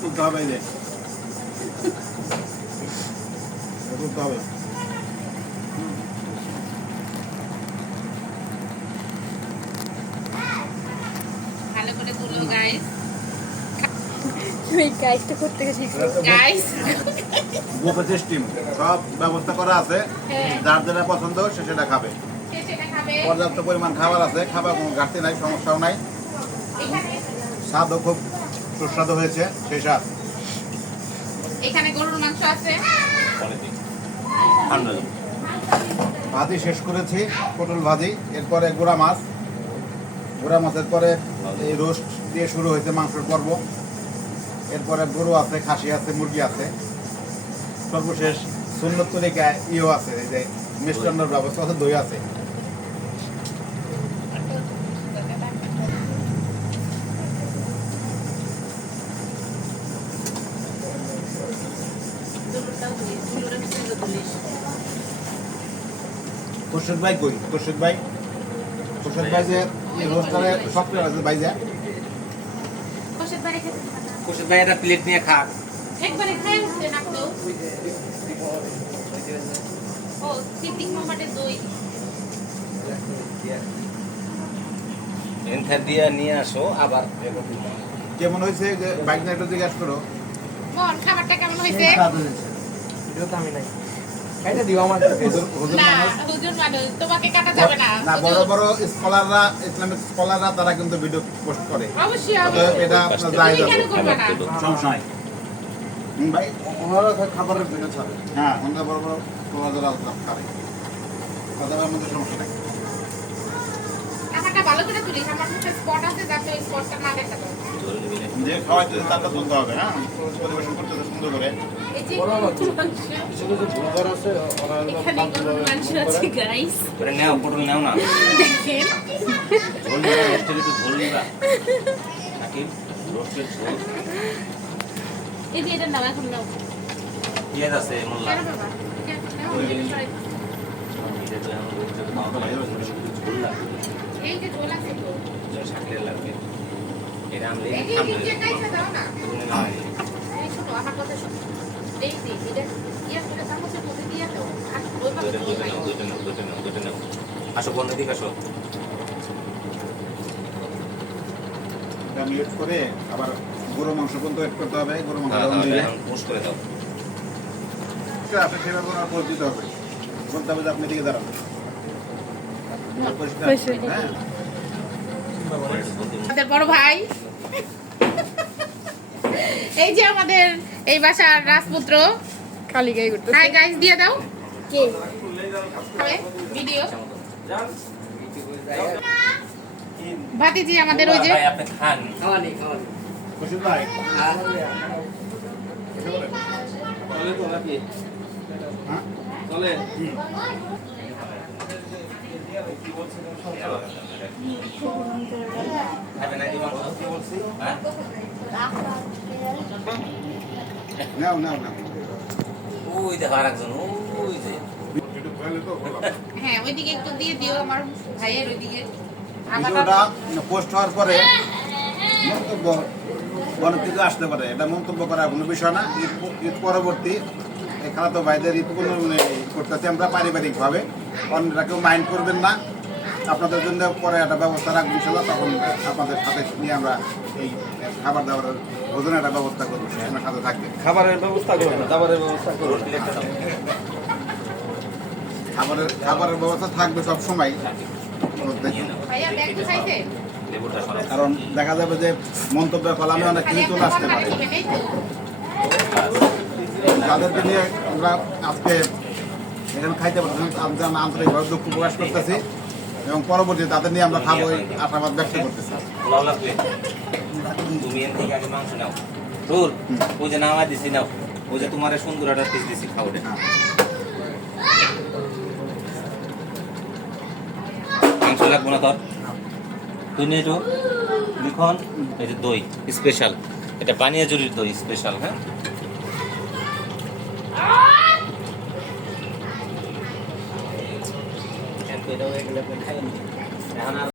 তুলতে হবে যে তুলতে হবে। ভালো করে তুলো গাইস। এই গাইসটা করতে গেছি গাইস বুফে সিস্টেম সব ব্যবস্থা করা আছে, যার যেটা পছন্দ সে সেটা খাবে। সেটা খাবে। পর্যাপ্ত পরিমাণ খাবার আছে, খাবার কোনো ঘাটতি নাই, সমস্যাও নাই। এখানে স্বাদও খুব সুস্বাদু হয়েছে, সেই স্বাদ। এখানে গরুর মাংস আছে। ভাজি শেষ করেছি, পটল ভাজি, এরপরে গুঁড়া মাছ, গুঁড়া মাছের পরে এই রোস্ট দিয়ে শুরু হয়েছে মাংসের পর্ব। এরপরে গরু আছে, খাসি আছে, মুরগি আছে, সর্বশেষ সুন্নত তরিকায় ইও আছে, এই যে মিষ্টান্নর ব্যবস্থা আছে, দই আছে। খুরশেদ ভাই কই? খুরশেদ ভাই যে এই রোস্টারে সফটওয়্যার আছে ভাই যা খুশিদ ভাই একটা প্লেট নিয়ে খা। একবারে খাই উঠছে না তো। ও সিদ্দিক মোহাম্মদের দই। এনথার দিয়ে নিয়ে আসো আবার। কেমন হয়েছে যে বাইক না একটু জিজ্ঞাসা করো। মন খাবারটা কেমন হয়েছে? ভিডিও তো আমি নাই কাইটা দিও আমার হুজুর না মানুষ হুজুর মানুষ, তোমাকে কাটা যাবে না। না, বড় বড় স্কলাররা, ইসলামিক স্কলাররা তারা কিন্তু ভিডিও পোস্ট করে। অবশ্যই তো অবশ্যই। এটা আপনার জায়েজ তুমি কেন আছে, করবে না? সমস্যা নাই। ভাই ওনারা খাবারের ভিডিও ছাড়ে। হ্যাঁ, ওনারা বড় বড় স্কলাররা করে, তাদের মধ্যে সমস্যা নাই। খাবারটা ভালো করে তুলিস, আমার কাছে স্পট আছে, যাতে ওই স্পটটা না দেখা যায়। যে খাওয়াইতে তারটা তুলতে হবে, হ্যাঁ, পরিবেশন করতে সুন্দর করে। এই যে গরুর মাংস। এখানে গরুর মাংস আছে গাইস। করে নাও, পটল নাও না। দেখেন ঝোল নিবা, রোস্টের একটু ঝোল নিবা নাকি রোস্টের ঝোল। এই যে এটা নাও, এখন নাও। পেঁয়াজ আছে মোল্লা। কেন বাবা? এটা নাও, এটা তো এখন রোস্টের খাওয়াটা ভালো লাগে, শুধু ঝোল লাগবে, এই যে ঝোল আছে তো। শাকলে লাগবে। এটা আমি এই যে খাবো নিচে কাইটা দাও না। না। এই শোনো, আমার কথা শোনো। এই যে এটা ইয়া করে চামচের মধ্যে দিয়ে দাও। আর ওইভাবে ঝোল নাই। দুটো নাও। আসো বন্ধ দিকে আসো। এটা মিক্স করে আবার গরু মাংস পর্যন্ত এড করতে হবে, গরু মাংস পোস্ট করে দাও। আপনি সেভাবে ওনার পোস্ট দিতে হবে, বলতে হবে যে আপনি দিকে দাঁড়ান। হ্যাঁ, আমাদের বড় ভাই, এই যে আমাদের এই বাসার রাজপুত্র। খালি গাই করতে হাই গাইস দিয়ে দাও কে ভিডিও। ভাতিজি আমাদের ওই যে ভাই আপনি খান। খাওয়ানি খুশিদ ভাই, চলে তো নাকি হ্যাঁ, চলে খাবে না দিবা কি বলছি? হ্যাঁ নাও নাও নাও। ওই দেখো আরেকজন, ওই যে হ্যাঁ ওইদিকে একটু দিয়ে দিও আমার ভাইয়ের ওইদিকে। ভিডিওটা পোস্ট হওয়ার পরে মন্তব্য অনেক কিছু আসতে পারে, এটা মন্তব্য করার কোনো বিষয় না। ঈদ পরবর্তী এই খালাতো ভাইদের ঈদ করতেছি আমরা পারিবারিকভাবে, অন্যরা কেউ মাইন্ড করবেন না। আপনাদের জন্য পরে একটা ব্যবস্থা রাখবো ইনশাল্লাহ, তখন আপনাদের সাথে নিয়ে আমরা এই খাবার দাবারের ভোজনের একটা ব্যবস্থা করবো, সেখানে সাথে থাকবে। খাবারের ব্যবস্থা করুন খাবারের ব্যবস্থা করুন খাবারের ব্যবস্থা থাকবে সব সময়। ভাইয়া ব্যাগ গুছাইছে? লেবুটা সরাও। কারণ দেখা যাবে যে মন্তব্য কলামে অনেক কিছু চলে আসতে পারে, তাদেরকে নিয়ে আমরা আজকে এখানে খাইতে পারছি, আমরা আন্তরিকভাবে দুঃখ প্রকাশ করতেছি এবং পরবর্তী তাদের নিয়ে আমরা খাবো এই আশাবাদ ব্যক্ত করতেছি। পোলাও লাগবে। তুমি এর থেকে আগে মাংস নাও। তোর ওই যে নামা দিছি নাও, ওই যে তোমার সুন্দর একটা পিস দিছি, খাও রে। মাংস লাগবো না তোর? তুই নিয়ে তো লিখন এই যে দই স্পেশাল, এটা পানিয়া জুড়ির দই স্পেশাল। হ্যাঁ